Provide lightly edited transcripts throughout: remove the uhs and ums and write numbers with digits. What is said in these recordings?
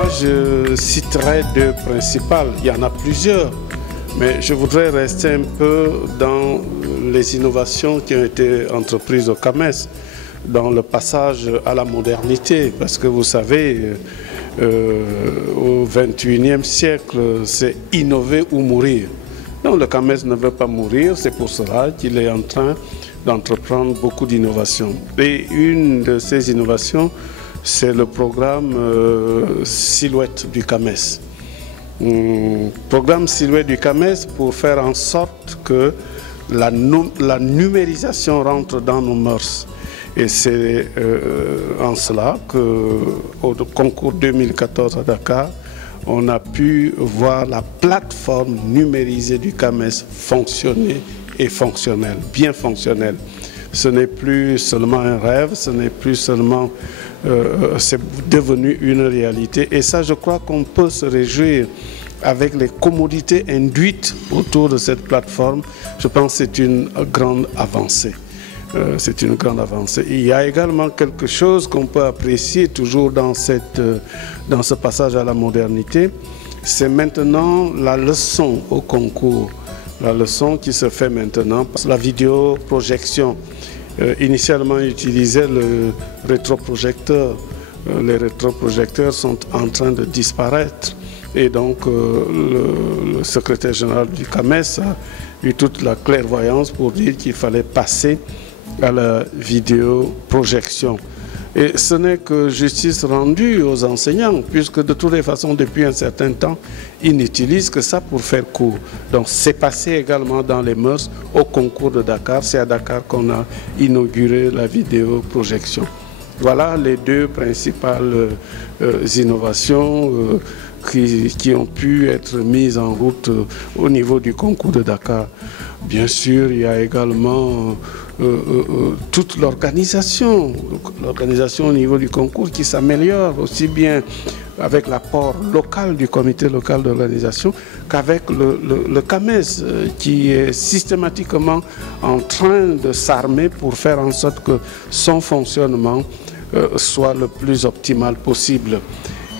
moi je citerai deux principales, il y en a plusieurs, mais je voudrais rester un peu dans les innovations qui ont été entreprises au CAMES, dans le passage à la modernité, parce que vous savez, au XXIe siècle, c'est innover ou mourir. Donc le CAMES ne veut pas mourir, c'est pour cela qu'il est en train d'entreprendre beaucoup d'innovations. Et une de ces innovations, c'est le programme Silhouette du CAMES. Programme Silhouette du CAMES pour faire en sorte que la numérisation rentre dans nos mœurs. Et c'est en cela qu'au concours 2014 à Dakar, on a pu voir la plateforme numérisée du CAMES fonctionner et fonctionnelle, bien fonctionnelle. Ce n'est plus seulement un rêve, ce n'est plus seulement, c'est devenu une réalité. Et ça, je crois qu'on peut se réjouir avec les commodités induites autour de cette plateforme. Je pense que c'est une grande avancée. C'est une grande avancée. Il y a également quelque chose qu'on peut apprécier toujours dans ce passage à la modernité. C'est maintenant la leçon au concours. La leçon qui se fait maintenant, la vidéoprojection. Initialement, on utilisait le rétroprojecteur. Les rétroprojecteurs sont en train de disparaître. Et donc, le secrétaire général du CAMES a eu toute la clairvoyance pour dire qu'il fallait passer à la vidéoprojection. Et ce n'est que justice rendue aux enseignants, puisque de toutes les façons, depuis un certain temps, ils n'utilisent que ça pour faire cours. Donc c'est passé également dans les mœurs au concours de Dakar. C'est à Dakar qu'on a inauguré la vidéoprojection. Voilà les deux principales innovations qui ont pu être mises en route au niveau du concours de Dakar. Bien sûr, il y a également toute l'organisation au niveau du concours qui s'améliore aussi bien avec l'apport local du comité local d'organisation qu'avec le CAMES qui est systématiquement en train de s'armer pour faire en sorte que son fonctionnement soit le plus optimal possible.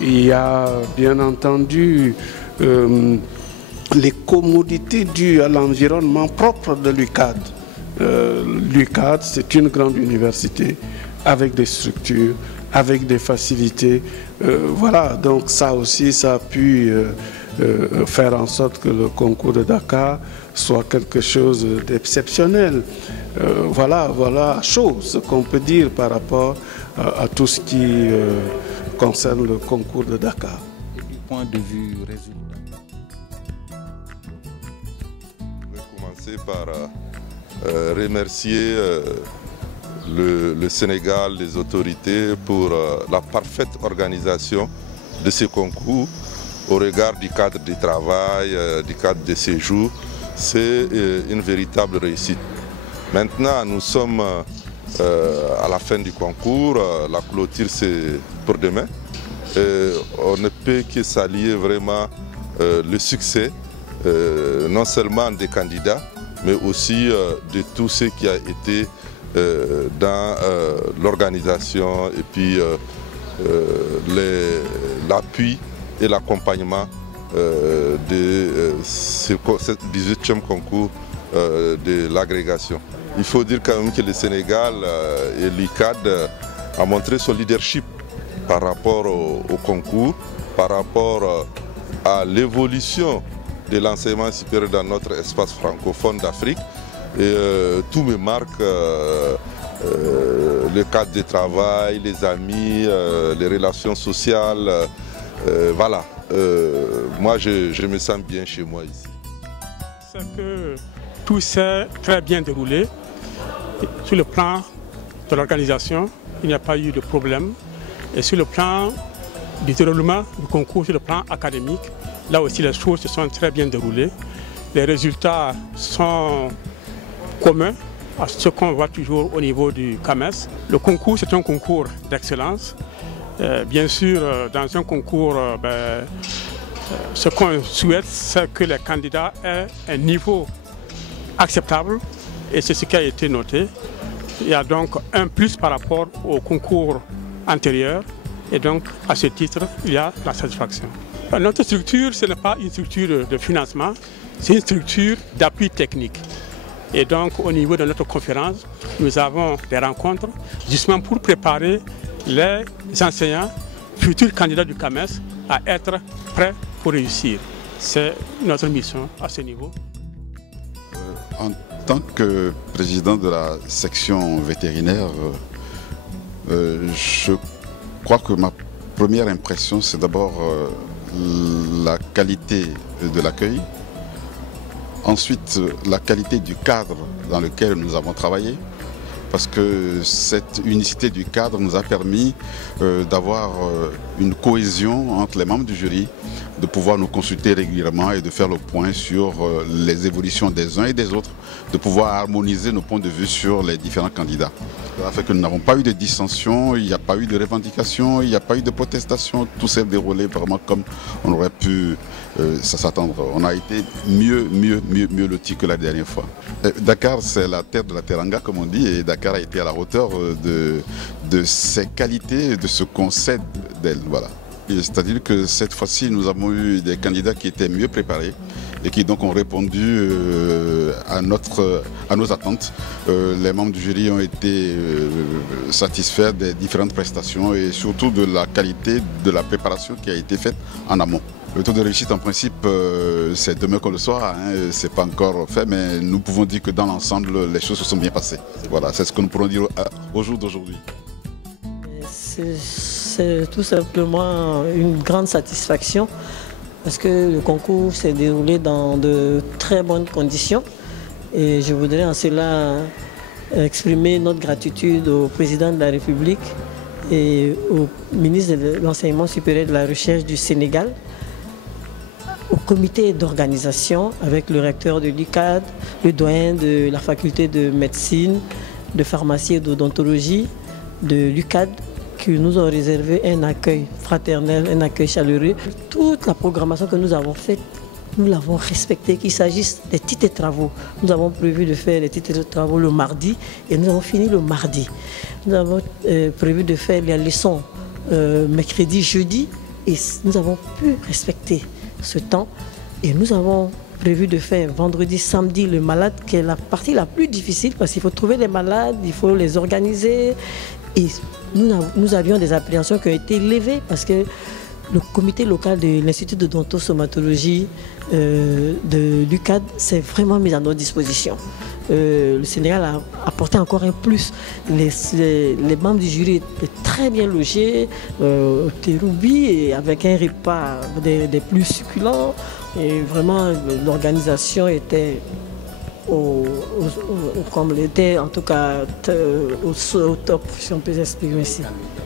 Il y a bien entendu les commodités dues à l'environnement propre de l'UCAD. L'UCAD, c'est une grande université avec des structures, avec des facilités. Voilà, donc ça aussi, ça a pu faire en sorte que le concours de Dakar soit quelque chose d'exceptionnel. Voilà à chaud ce qu'on peut dire par rapport à tout ce qui concerne le concours de Dakar. Et du point de vue résultat. Je vais commencer par remercier le Sénégal, les autorités pour la parfaite organisation de ce concours au regard du cadre du travail, du cadre de séjour. C'est une véritable réussite. Maintenant, nous sommes à la fin du concours, la clôture c'est pour demain. On ne peut que saluer vraiment le succès, non seulement des candidats, mais aussi de tout ce qui a été dans l'organisation et puis l'appui et l'accompagnement de ce 18e concours de l'agrégation. Il faut dire quand même que le Sénégal et l'UCAD ont montré son leadership par rapport au concours, par rapport à l'évolution de l'enseignement supérieur dans notre espace francophone d'Afrique. Et tout me marque, le cadre de travail, les amis, les relations sociales. Voilà, moi je me sens bien chez moi ici. C'est que tout s'est très bien déroulé. Sur le plan de l'organisation, il n'y a pas eu de problème. Et sur le plan du déroulement du concours, sur le plan académique, là aussi les choses se sont très bien déroulées. Les résultats sont communs à ce qu'on voit toujours au niveau du CAMES. Le concours, c'est un concours d'excellence. Bien sûr, dans un concours, ce qu'on souhaite, c'est que les candidats aient un niveau acceptable et c'est ce qui a été noté. Il y a donc un plus par rapport au concours antérieur Et donc, à ce titre, il y a la satisfaction. Notre structure, ce n'est pas une structure de financement, c'est une structure d'appui technique. Et donc, au niveau de notre conférence, nous avons des rencontres justement pour préparer les enseignants, futurs candidats du CAMES, à être prêts pour réussir. C'est notre mission à ce niveau. En tant que président de la section vétérinaire, je crois que ma première impression, c'est d'abord la qualité de l'accueil. Ensuite, la qualité du cadre dans lequel nous avons travaillé, parce que cette unicité du cadre nous a permis d'avoir une cohésion entre les membres du jury, de pouvoir nous consulter régulièrement et de faire le point sur les évolutions des uns et des autres, de pouvoir harmoniser nos points de vue sur les différents candidats. Ça fait que nous n'avons pas eu de dissension, il n'y a pas eu de revendication, il n'y a pas eu de protestation, tout s'est déroulé vraiment comme on aurait pu s'attendre. On a été mieux loti que la dernière fois. Dakar, c'est la terre de la teranga, comme on dit, et Dakar a été à la hauteur de ses qualités et de ce qu'on sait d'elle. Voilà. C'est-à-dire que cette fois-ci, nous avons eu des candidats qui étaient mieux préparés et qui donc ont répondu à nos attentes. Les membres du jury ont été satisfaits des différentes prestations et surtout de la qualité de la préparation qui a été faite en amont. Le taux de réussite, en principe, c'est demain qu'on le saura, hein, c'est pas encore fait, mais nous pouvons dire que dans l'ensemble, les choses se sont bien passées. Voilà, c'est ce que nous pourrons dire au jour d'aujourd'hui. C'est tout simplement une grande satisfaction parce que le concours s'est déroulé dans de très bonnes conditions et je voudrais en cela exprimer notre gratitude au président de la République et au ministre de l'Enseignement supérieur et de la Recherche du Sénégal, au comité d'organisation avec le recteur de l'UCAD, le doyen de la faculté de médecine, de pharmacie et d'odontologie de l'UCAD, qui nous ont réservé un accueil fraternel, un accueil chaleureux. Toute la programmation que nous avons faite, nous l'avons respectée, qu'il s'agisse des titres de travaux. Nous avons prévu de faire les titres de travaux le mardi et nous avons fini le mardi. Nous avons prévu de faire les leçons mercredi, jeudi et nous avons pu respecter ce temps. Et nous avons prévu de faire vendredi, samedi le malade, qui est la partie la plus difficile parce qu'il faut trouver les malades, il faut les organiser. Et nous avions des appréhensions qui ont été levées parce que le comité local de l'Institut de Dontosomatologie de l'UCAD s'est vraiment mis à notre disposition. Le Sénégal a apporté encore un plus. Les membres du jury étaient très bien logés au Teroubi et avec un repas des plus succulents. Et vraiment, l'organisation était comme elle était en tout cas au top, si on peut s'exprimer ainsi.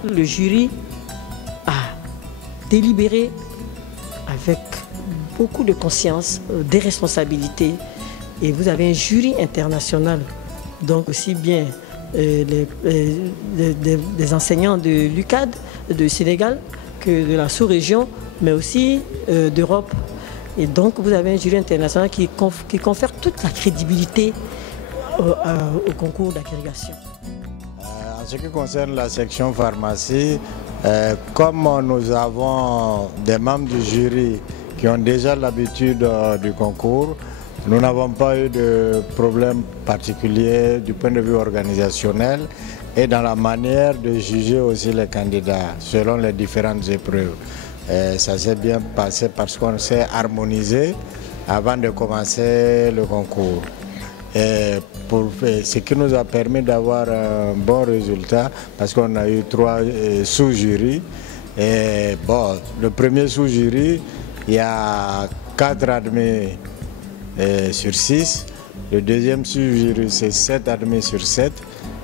Le jury a délibéré avec beaucoup de conscience, des responsabilités. Et vous avez un jury international, donc aussi bien des enseignants de l'UCAD, du Sénégal, que de la sous-région, mais aussi d'Europe. Et donc vous avez un jury international qui confère toute la crédibilité au concours d'agrégation. En ce qui concerne la section pharmacie, comme nous avons des membres du jury qui ont déjà l'habitude du concours, nous n'avons pas eu de problème particulier du point de vue organisationnel et dans la manière de juger aussi les candidats selon les différentes épreuves. Ça s'est bien passé parce qu'on s'est harmonisé avant de commencer le concours. Et ce qui nous a permis d'avoir un bon résultat parce qu'on a eu 3 sous-jurys. Et bon, le premier sous-jury, il y a 4 admis sur 6. Le deuxième sous-jury, c'est 7 admis sur 7.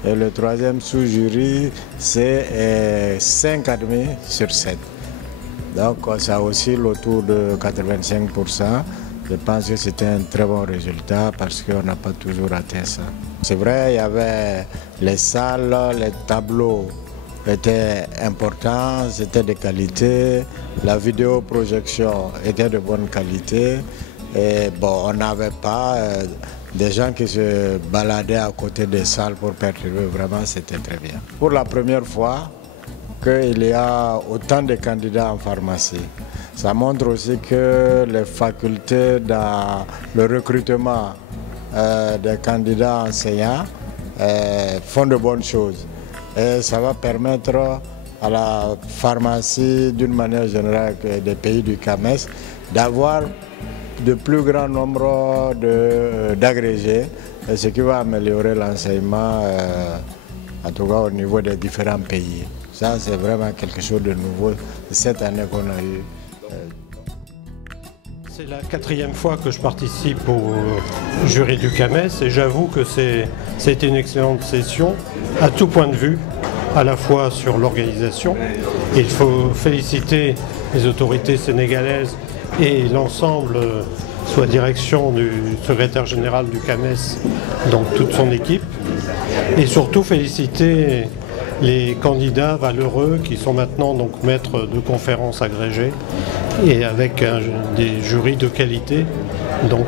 Et le troisième sous-jury, c'est 5 admis sur 7. Donc ça oscille autour de 85%. Je pense que c'était un très bon résultat parce qu'on n'a pas toujours atteint ça. C'est vrai, il y avait les salles, les tableaux étaient importants, c'était de qualité. La vidéoprojection était de bonne qualité. Et bon, on n'avait pas des gens qui se baladaient à côté des salles pour perturber. Vraiment, c'était très bien. Pour la première fois, qu'il y a autant de candidats en pharmacie. Ça montre aussi que les facultés dans le recrutement des candidats enseignants font de bonnes choses. Et ça va permettre à la pharmacie, d'une manière générale, des pays du CAMES, d'avoir de plus grand nombre d'agrégés, ce qui va améliorer l'enseignement, en tout cas au niveau des différents pays. Ça, c'est vraiment quelque chose de nouveau cette année qu'on a eu. C'est la 4e fois que je participe au jury du CAMES et j'avoue que c'était une excellente session à tout point de vue, à la fois sur l'organisation. Il faut féliciter les autorités sénégalaises et l'ensemble, sous la direction du secrétaire général du CAMES, donc toute son équipe, et surtout féliciter les candidats valeureux qui sont maintenant donc maîtres de conférences agrégés et avec des jurys de qualité, donc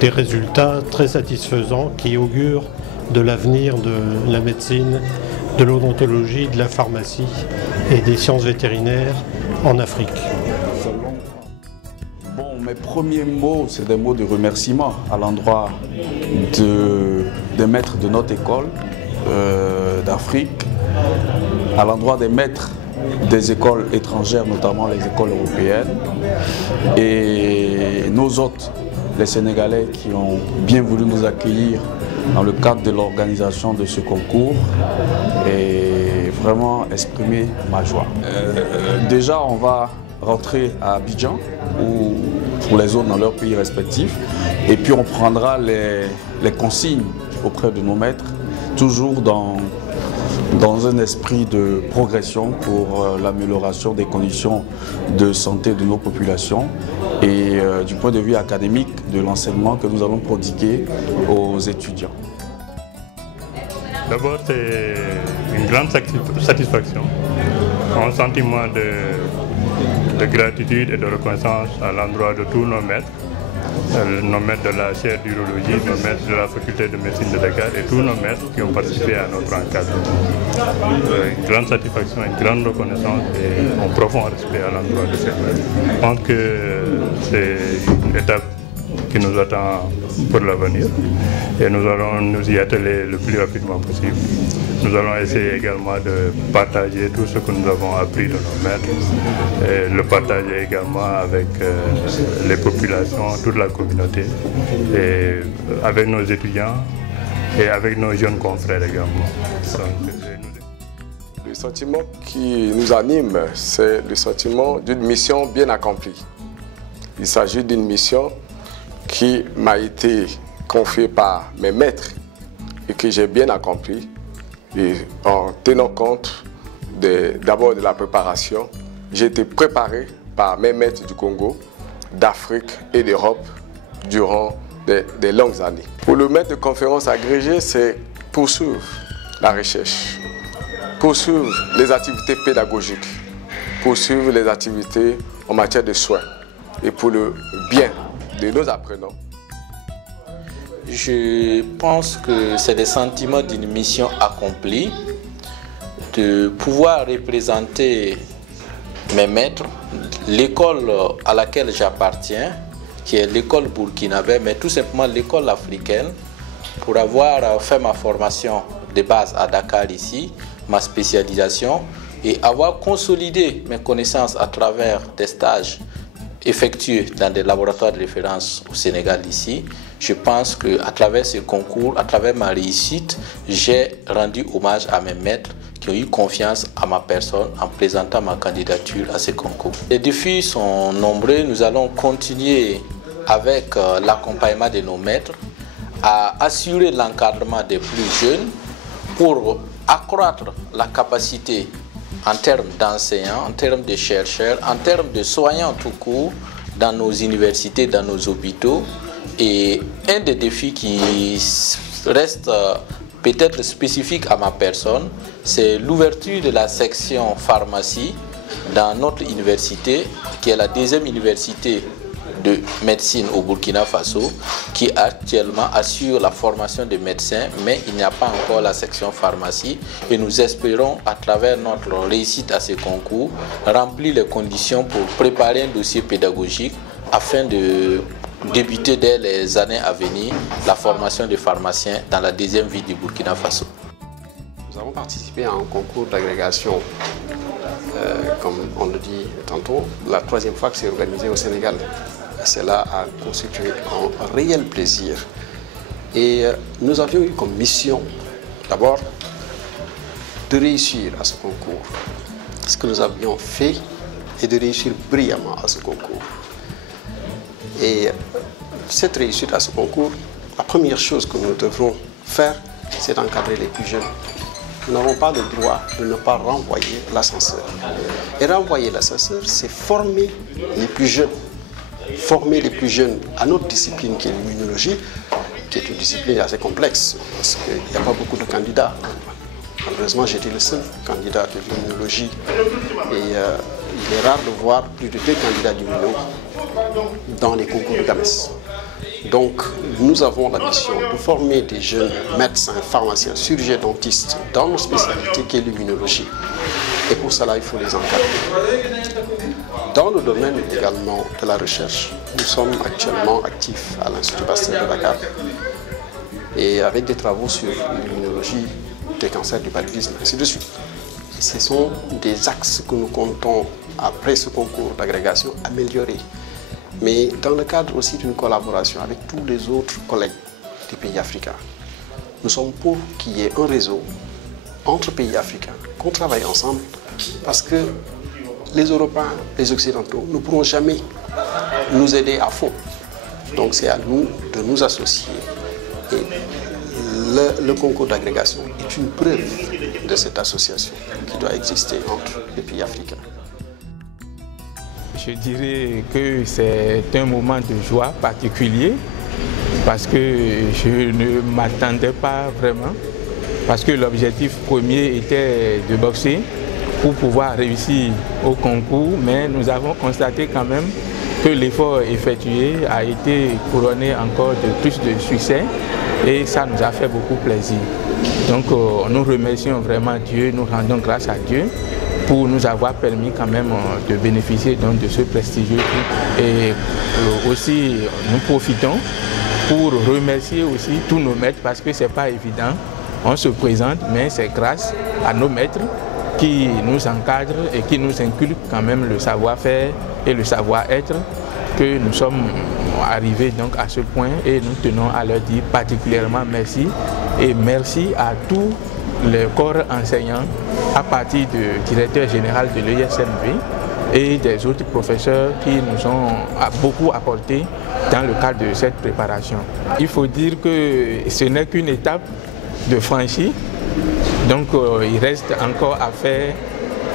des résultats très satisfaisants qui augurent de l'avenir de la médecine, de l'odontologie, de la pharmacie et des sciences vétérinaires en Afrique. Bon, mes premiers mots, c'est des mots de remerciement à l'endroit des maîtres de notre école d'Afrique, à l'endroit des maîtres des écoles étrangères, notamment les écoles européennes, et nos hôtes, les Sénégalais qui ont bien voulu nous accueillir dans le cadre de l'organisation de ce concours et vraiment exprimer ma joie. Déjà, on va rentrer à Abidjan, ou pour les autres dans leurs pays respectifs, et puis on prendra les consignes auprès de nos maîtres, toujours dans un esprit de progression pour l'amélioration des conditions de santé de nos populations et du point de vue académique de l'enseignement que nous allons prodiguer aux étudiants. D'abord, c'est une grande satisfaction, un sentiment de gratitude et de reconnaissance à l'endroit de tous nos maîtres de la chaire d'urologie, nos maîtres de la faculté de médecine de Dakar et tous nos maîtres qui ont participé à notre encadrement. Une grande satisfaction, une grande reconnaissance et un profond respect à l'endroit de ces maîtres. Je pense que c'est une étape qui nous attend pour l'avenir et nous allons nous y atteler le plus rapidement possible. Nous allons essayer également de partager tout ce que nous avons appris de nos maîtres et le partager également avec les populations, toute la communauté et avec nos étudiants et avec nos jeunes confrères également. Le sentiment qui nous anime, c'est le sentiment d'une mission bien accomplie. Il s'agit d'une mission qui m'a été confiée par mes maîtres et que j'ai bien accomplie. Et en tenant compte d'abord de la préparation, j'ai été préparé par mes maîtres du Congo, d'Afrique et d'Europe durant des longues années. Pour le maître de conférence agrégé, c'est poursuivre la recherche, poursuivre les activités pédagogiques, poursuivre les activités en matière de soins et pour le bien de nos apprenants. Je pense que c'est le sentiment d'une mission accomplie, de pouvoir représenter mes maîtres, l'école à laquelle j'appartiens, qui est l'école burkinabé, mais tout simplement l'école africaine, pour avoir fait ma formation de base à Dakar ici, ma spécialisation, et avoir consolidé mes connaissances à travers des stages effectués dans des laboratoires de référence au Sénégal ici. Je pense qu'à travers ce concours, à travers ma réussite, j'ai rendu hommage à mes maîtres qui ont eu confiance à ma personne en présentant ma candidature à ce concours. Les défis sont nombreux. Nous allons continuer avec l'accompagnement de nos maîtres à assurer l'encadrement des plus jeunes pour accroître la capacité en termes d'enseignants, en termes de chercheurs, en termes de soignants tout court dans nos universités, dans nos hôpitaux. Et un des défis qui reste peut-être spécifique à ma personne, c'est l'ouverture de la section pharmacie dans notre université, qui est la deuxième université de médecine au Burkina Faso qui actuellement assure la formation des médecins, mais il n'y a pas encore la section pharmacie et nous espérons à travers notre réussite à ce concours remplir les conditions pour préparer un dossier pédagogique afin de débuter dès les années à venir la formation des pharmaciens dans la deuxième ville du Burkina Faso. Nous avons participé à un concours d'agrégation, comme on le dit tantôt, la troisième fois que c'est organisé au Sénégal. Cela a constitué un réel plaisir. Et nous avions eu comme mission, d'abord, de réussir à ce concours. Ce que nous avions fait est de réussir brillamment à ce concours. Et cette réussite à ce concours, la première chose que nous devrons faire, c'est d'encadrer les plus jeunes. Nous n'avons pas le droit de ne pas renvoyer l'ascenseur. Et renvoyer l'ascenseur, c'est former les plus jeunes. Former les plus jeunes à notre discipline qui est l'immunologie, qui est une discipline assez complexe, parce qu'il n'y a pas beaucoup de candidats. Malheureusement, j'étais le seul candidat de l'immunologie. Et il est rare de voir plus de 2 candidats d'immuno dans les concours de CAMES. Donc, nous avons la mission de former des jeunes médecins, pharmaciens, chirurgiens, dentistes dans nos spécialités qui est l'immunologie. Et pour cela, il faut les encadrer. Dans le domaine également de la recherche, nous sommes actuellement actifs à l'Institut Pasteur de Dakar et avec des travaux sur l'immunologie des cancers du paludisme, ainsi de suite. Et ce sont des axes que nous comptons, après ce concours d'agrégation, améliorer. Mais dans le cadre aussi d'une collaboration avec tous les autres collègues des pays africains. Nous sommes pour qu'il y ait un réseau entre pays africains, qu'on travaille ensemble, parce que les Européens, les Occidentaux ne pourront jamais nous aider à fond. Donc c'est à nous de nous associer. Et le concours d'agrégation est une preuve de cette association qui doit exister entre les pays africains. Je dirais que c'est un moment de joie particulier parce que je ne m'attendais pas vraiment, parce que l'objectif premier était de boxer pour pouvoir réussir au concours, mais nous avons constaté quand même que l'effort effectué a été couronné encore de plus de succès et ça nous a fait beaucoup plaisir. Donc nous remercions vraiment Dieu, nous rendons grâce à Dieu pour nous avoir permis quand même de bénéficier donc de ce prestigieux prix. Et aussi nous profitons pour remercier aussi tous nos maîtres parce que ce n'est pas évident, on se présente, mais c'est grâce à nos maîtres qui nous encadrent et qui nous inculquent quand même le savoir-faire et le savoir-être que nous sommes arrivés donc à ce point et nous tenons à leur dire particulièrement merci et merci à tous les corps enseignants à partir du directeur général de l'ESMV et des autres professeurs qui nous ont beaucoup apporté dans le cadre de cette préparation. Il faut dire que ce n'est qu'une étape de franchie, donc il reste encore à faire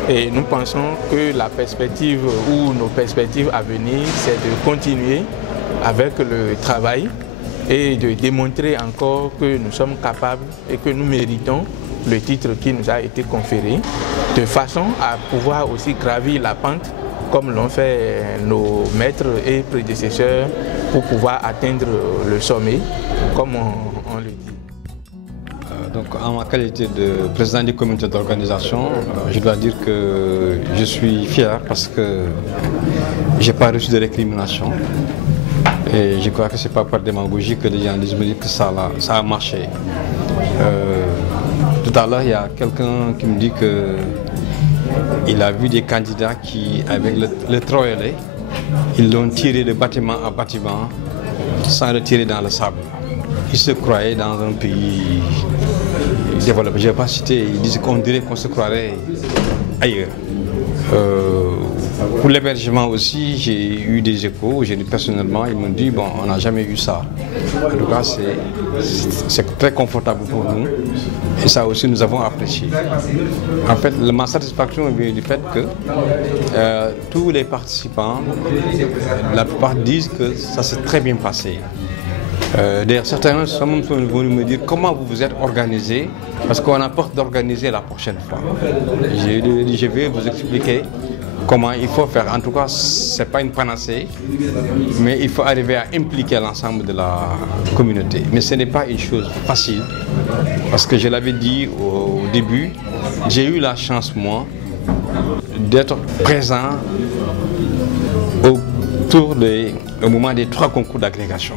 et nous pensons que la perspective ou nos perspectives à venir, c'est de continuer avec le travail et de démontrer encore que nous sommes capables et que nous méritons le titre qui nous a été conféré, de façon à pouvoir aussi gravir la pente comme l'ont fait nos maîtres et prédécesseurs pour pouvoir atteindre le sommet, comme on le dit. Donc, en ma qualité de président du comité d'organisation, je dois dire que je suis fier parce que je n'ai pas reçu de récrimination. Et je crois que ce n'est pas par démagogie que les gens disent que ça a marché. Tout à l'heure, il y a quelqu'un qui me dit qu'il a vu des candidats qui, avec le trolley, ils l'ont tiré de bâtiment à bâtiment sans le tirer dans le sable. Ils se croyaient dans un pays développé. Je ne vais pas citer, ils disent qu'on dirait qu'on se croirait ailleurs. Pour l'hébergement aussi, j'ai eu des échos, j'ai dit personnellement, ils m'ont dit bon, on n'a jamais eu ça. En tout cas, c'est très confortable pour nous et ça aussi nous avons apprécié. En fait, ma satisfaction vient du fait que tous les participants, la plupart disent que ça s'est très bien passé. D'ailleurs, certains sont venus me dire comment vous vous êtes organisé, parce qu'on a peur d'organiser la prochaine fois. Je vais vous expliquer comment il faut faire. En tout cas, ce n'est pas une panacée, mais il faut arriver à impliquer l'ensemble de la communauté. Mais ce n'est pas une chose facile, parce que je l'avais dit au début, j'ai eu la chance, moi, d'être présent au moment des 3 concours d'agrégation.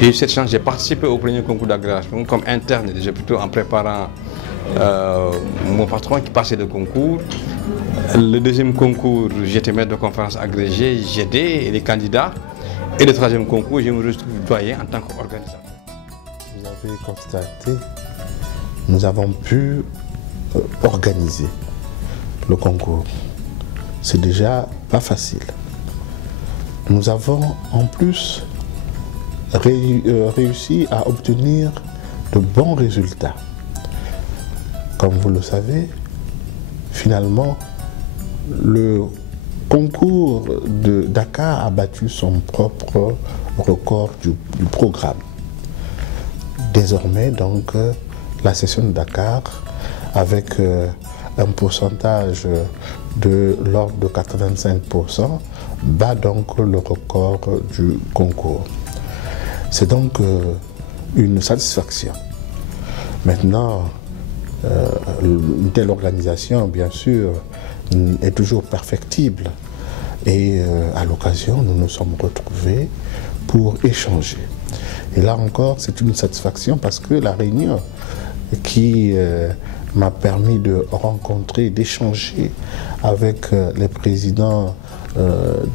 J'ai eu cette chance, j'ai participé au premier concours d'agrégation comme interne, déjà plutôt en préparant mon patron qui passait le concours. Le deuxième concours, j'étais maître de conférence agrégé, j'ai aidé les candidats. Et le troisième concours, je me retrouve doyen en tant qu'organisateur. Vous avez constaté, nous avons pu organiser le concours. C'est déjà pas facile. Nous avons en plus réussi à obtenir de bons résultats. Comme vous le savez, finalement, le concours de Dakar a battu son propre record du programme. Désormais, donc, la session de Dakar, avec un pourcentage de l'ordre de 85%, bat donc le record du concours. C'est donc une satisfaction. Maintenant, une telle organisation, bien sûr, est toujours perfectible. Et à l'occasion, nous nous sommes retrouvés pour échanger. Et là encore, c'est une satisfaction parce que la réunion qui m'a permis de rencontrer, d'échanger avec les présidents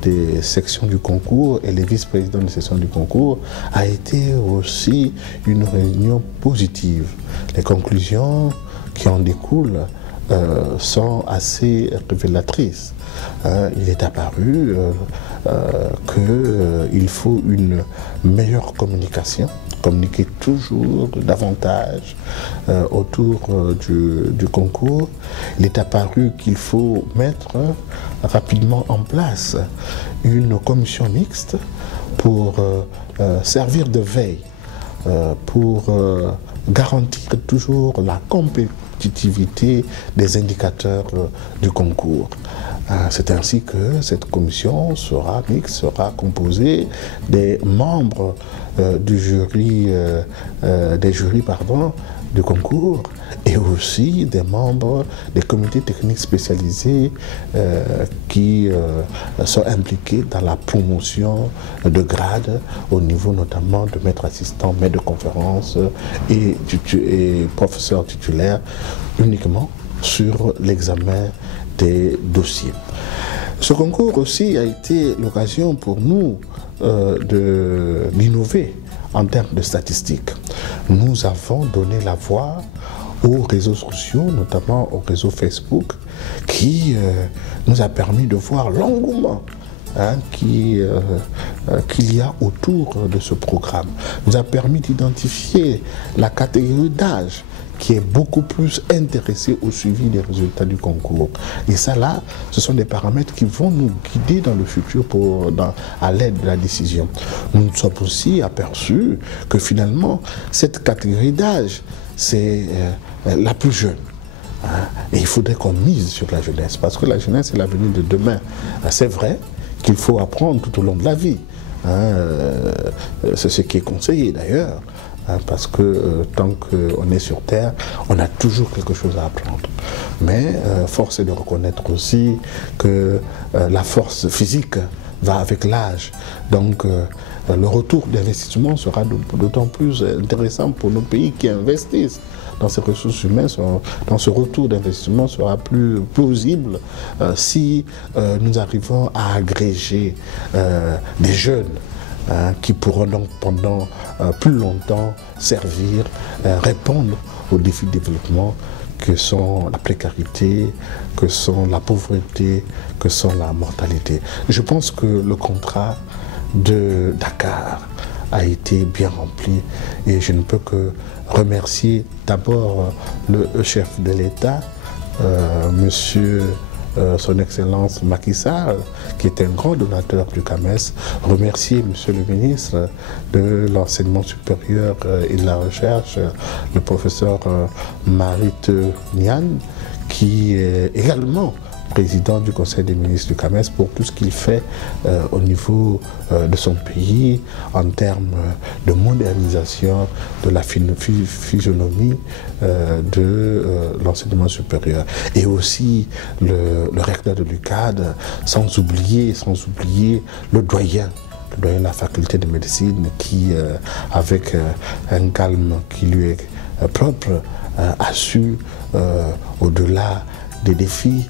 des sections du concours et les vice-présidents des sections du concours a été aussi une réunion positive. Les conclusions qui en découlent sont assez révélatrices. Il est apparu qu'il faut une meilleure communication, communiquer toujours davantage autour du concours. Il est apparu qu'il faut mettre rapidement en place une commission mixte pour servir de veille, pour garantir toujours la compétitivité des indicateurs du concours. C'est ainsi que cette commission sera mixte, sera composée des membres du jury, du concours et aussi des membres des comités techniques spécialisés qui sont impliqués dans la promotion de grades au niveau notamment de maîtres assistants, maîtres de conférences et professeurs titulaires uniquement sur l'examen des dossiers. Ce concours aussi a été l'occasion pour nous d'innover en termes de statistiques. Nous avons donné la voix aux réseaux sociaux, notamment au réseau Facebook, qui nous a permis de voir l'engouement qu'il y a autour de ce programme. Nous a permis d'identifier la catégorie d'âge qui est beaucoup plus intéressé au suivi des résultats du concours. Et ça là, ce sont des paramètres qui vont nous guider dans le futur à l'aide de la décision. Nous nous sommes aussi aperçus que finalement, cette catégorie d'âge, c'est la plus jeune. Et il faudrait qu'on mise sur la jeunesse, parce que la jeunesse est l'avenir de demain. C'est vrai qu'il faut apprendre tout au long de la vie. C'est ce qui est conseillé d'ailleurs. Parce que tant qu'on est sur Terre, on a toujours quelque chose à apprendre. Mais force est de reconnaître aussi que la force physique va avec l'âge. Donc le retour d'investissement sera d'autant plus intéressant pour nos pays qui investissent dans ces ressources humaines. Dans ce retour d'investissement sera plus plausible si nous arrivons à agréger des jeunes qui pourront donc pendant plus longtemps servir, répondre aux défis de développement que sont la précarité, que sont la pauvreté, que sont la mortalité. Je pense que le contrat de Dakar a été bien rempli et je ne peux que remercier d'abord le chef de l'État, monsieur son Excellence Macky Sall, qui est un grand donateur du CAMES, remercier Monsieur le ministre de l'Enseignement supérieur et de la Recherche, le professeur Marit Nian, qui également président du Conseil des ministres du CAMES, pour tout ce qu'il fait au niveau de son pays en termes de modernisation de la physionomie de l'enseignement supérieur. Et aussi le recteur de l'UCAD, sans oublier le doyen de la faculté de médecine qui, avec un calme qui lui est propre, a su, au-delà des défis,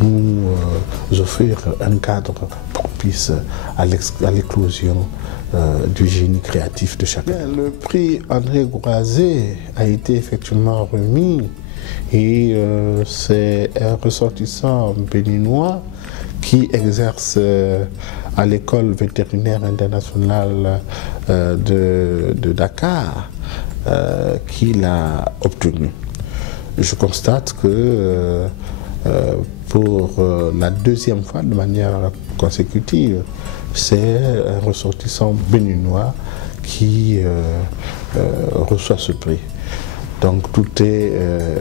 nous offrir un cadre propice à l'éclosion du génie créatif de chacun. Le prix André Goisé a été effectivement remis et c'est un ressortissant béninois qui exerce à l'école vétérinaire internationale de Dakar qui l'a obtenu. Je constate que pour la deuxième fois de manière consécutive, c'est un ressortissant béninois qui reçoit ce prix. Donc tout est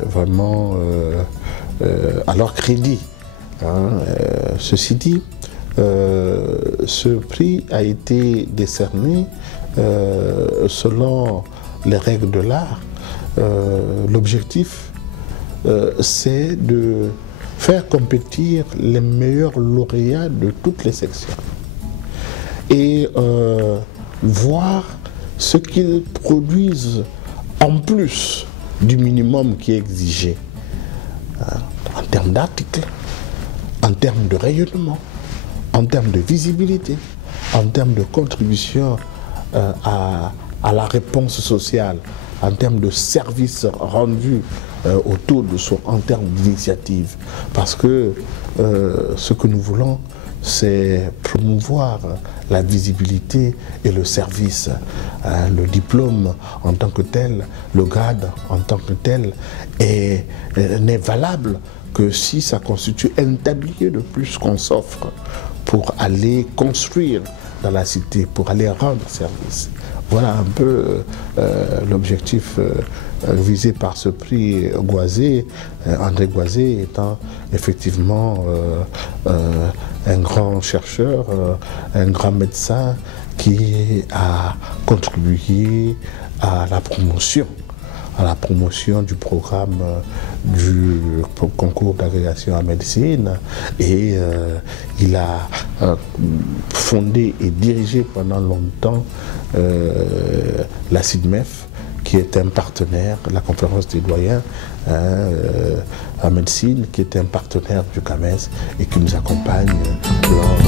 vraiment à leur crédit. Ceci dit, ce prix a été décerné selon les règles de l'art. L'objectif, c'est de faire compétir les meilleurs lauréats de toutes les sections et voir ce qu'ils produisent en plus du minimum qui est exigé en termes d'articles, en termes de rayonnement, en termes de visibilité, en termes de contribution à la réponse sociale, en termes de services rendus autour de soi, en termes d'initiative. Parce que ce que nous voulons, c'est promouvoir la visibilité et le service. Le diplôme en tant que tel, le grade en tant que tel, n'est valable que si ça constitue un tablier de plus qu'on s'offre pour aller construire dans la cité, pour aller rendre service. Voilà un peu l'objectif visé par ce prix Goisé, André Goisé étant effectivement un grand chercheur, un grand médecin qui a contribué à la promotion du programme du concours d'agrégation en médecine, et il a fondé et dirigé pendant longtemps la CIDMEF, qui est un partenaire, la conférence des doyens en médecine, qui est un partenaire du CAMES et qui nous accompagne lors